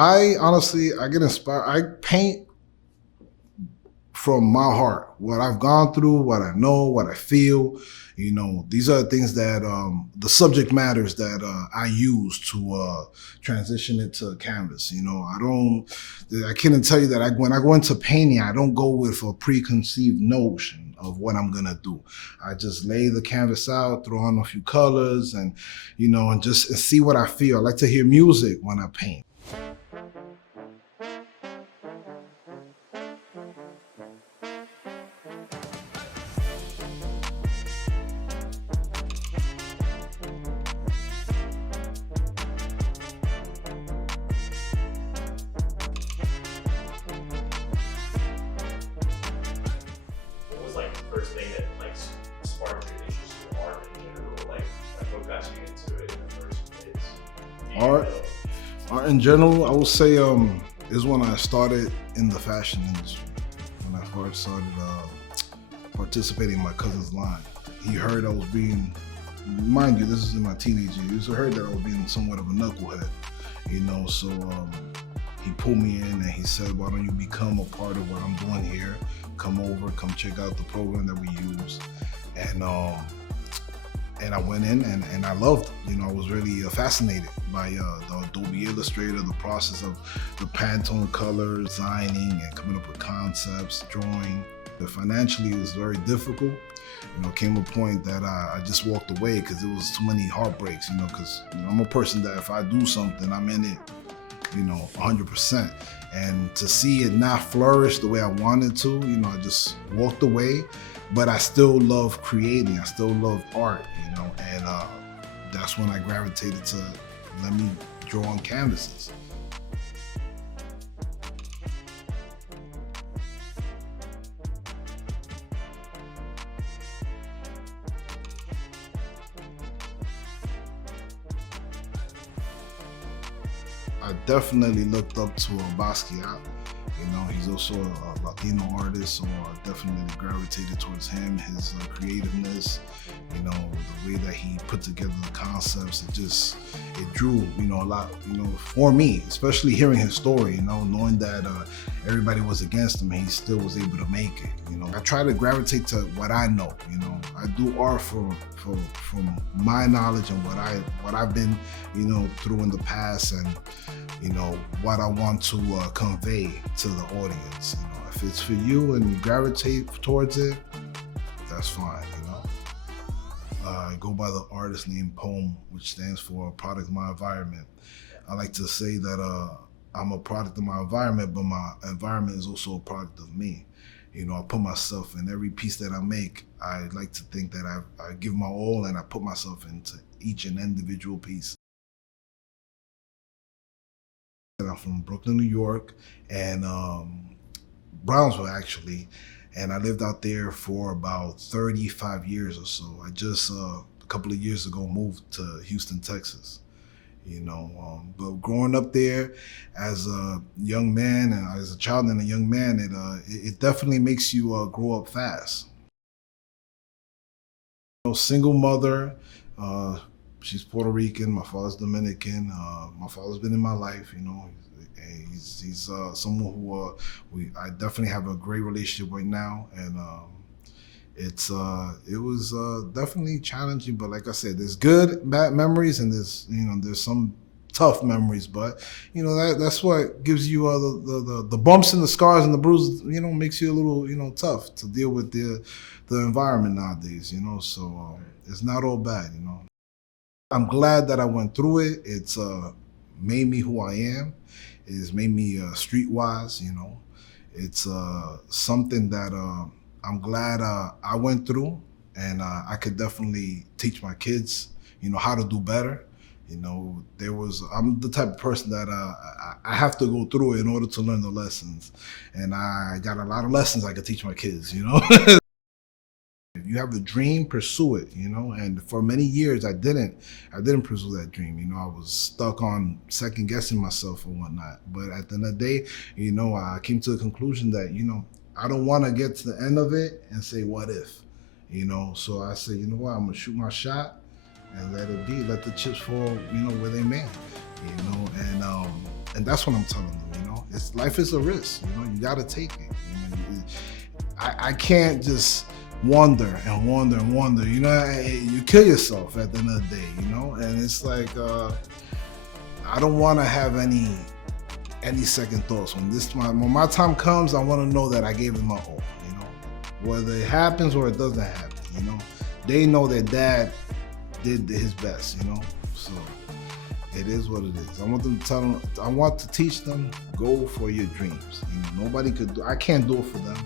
I honestly, I get inspired. I paint from my heart, what I've gone through, what I know, what I feel. These are things that the subject matters that I use to transition it to canvas. I can't tell you that when I go into painting, I don't go with a preconceived notion of what I'm gonna do. I just lay the canvas out, throw on a few colors, and just see what I feel. I like to hear music when I paint. What was like the first thing that like sparked your interest in art in general? Like what got you into it in the first place? Do you Art, know? art in general, I would say is when I started in the fashion industry. When I first started participating in my cousin's line, he heard I was being, mind you, this is in my teenage years. He heard that I was being somewhat of a knucklehead, So he pulled me in and he said, "Why don't you become a part of what I'm doing here? Come over, come check out the program that we use." And I went in and I loved it. I was really fascinated by the Adobe Illustrator, the process of the Pantone colors, designing and coming up with concepts, drawing. Financially, it was very difficult. Came a point that I just walked away because there was too many heartbreaks, because I'm a person that if I do something, I'm in it, 100%. And to see it not flourish the way I wanted to, I just walked away. But I still love creating. I still love art, and that's when I gravitated to let me draw on canvases. I definitely looked up to Basquiat. He's also a Latino artist, so I definitely gravitated towards him, his creativeness, the way that he put together the concepts. It drew, a lot, for me, especially hearing his story, knowing that everybody was against him and he still was able to make it. I try to gravitate to what I know. I do art from my knowledge and what I've been, through in the past, and what I want to convey to the audience. If it's for you and you gravitate towards it, that's fine. I go by the artist name POME, which stands for Product of My Environment. I like to say that I'm a product of my environment, but my environment is also a product of me. I put myself in every piece that I make. I like to think that I give my all and I put myself into each and individual piece. I'm from Brooklyn, New York, and Brownsville actually, and I lived out there for about 35 years or so. I just a couple of years ago moved to Houston, Texas. But growing up there as a young man and as a child and a young man, it definitely makes you grow up fast. Single mother. She's Puerto Rican. My father's Dominican. My father's been in my life. He's someone who I definitely have a great relationship right now, and it was definitely challenging. But like I said, there's good, bad memories, and there's some tough memories. But that's what gives you the bumps and the scars and the bruises. Makes you a little tough to deal with the environment nowadays. So it's not all bad. I'm glad that I went through it. It's made me who I am. It's made me streetwise. It's something that I'm glad I went through, and I could definitely teach my kids, how to do better. I'm the type of person that I have to go through it in order to learn the lessons, and I got a lot of lessons I could teach my kids. If you have a dream, pursue it, and for many years I didn't pursue that dream. I was stuck on second guessing myself and whatnot. But at the end of the day, I came to the conclusion that, I don't want to get to the end of it and say, what if, so I said, what, I'm gonna shoot my shot and let it be, let the chips fall, where they may, and And that's what I'm telling them, you know. Life is a risk, you know. You got to take it. You know, I can't just wonder and wonder and wonder. You know, you kill yourself at the end of the day, you know. And it's like I don't want to have any second thoughts when my time comes. I want to know that I gave it my all, you know. Whether it happens or it doesn't happen, you know. They know that dad did his best, you know. So it is what it is. I want them to tell them. I want to teach them, go for your dreams. You know, nobody could do. I can't do it for them.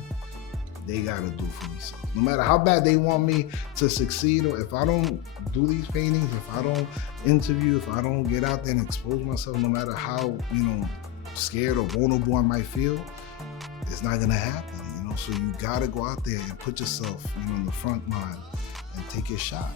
They gotta do it for themselves. No matter how bad they want me to succeed, or if I don't do these paintings, if I don't interview, if I don't get out there and expose myself, no matter how, you know, scared or vulnerable I might feel, it's not gonna happen. You know, so you gotta go out there and put yourself, you know, in the front line and take your shot.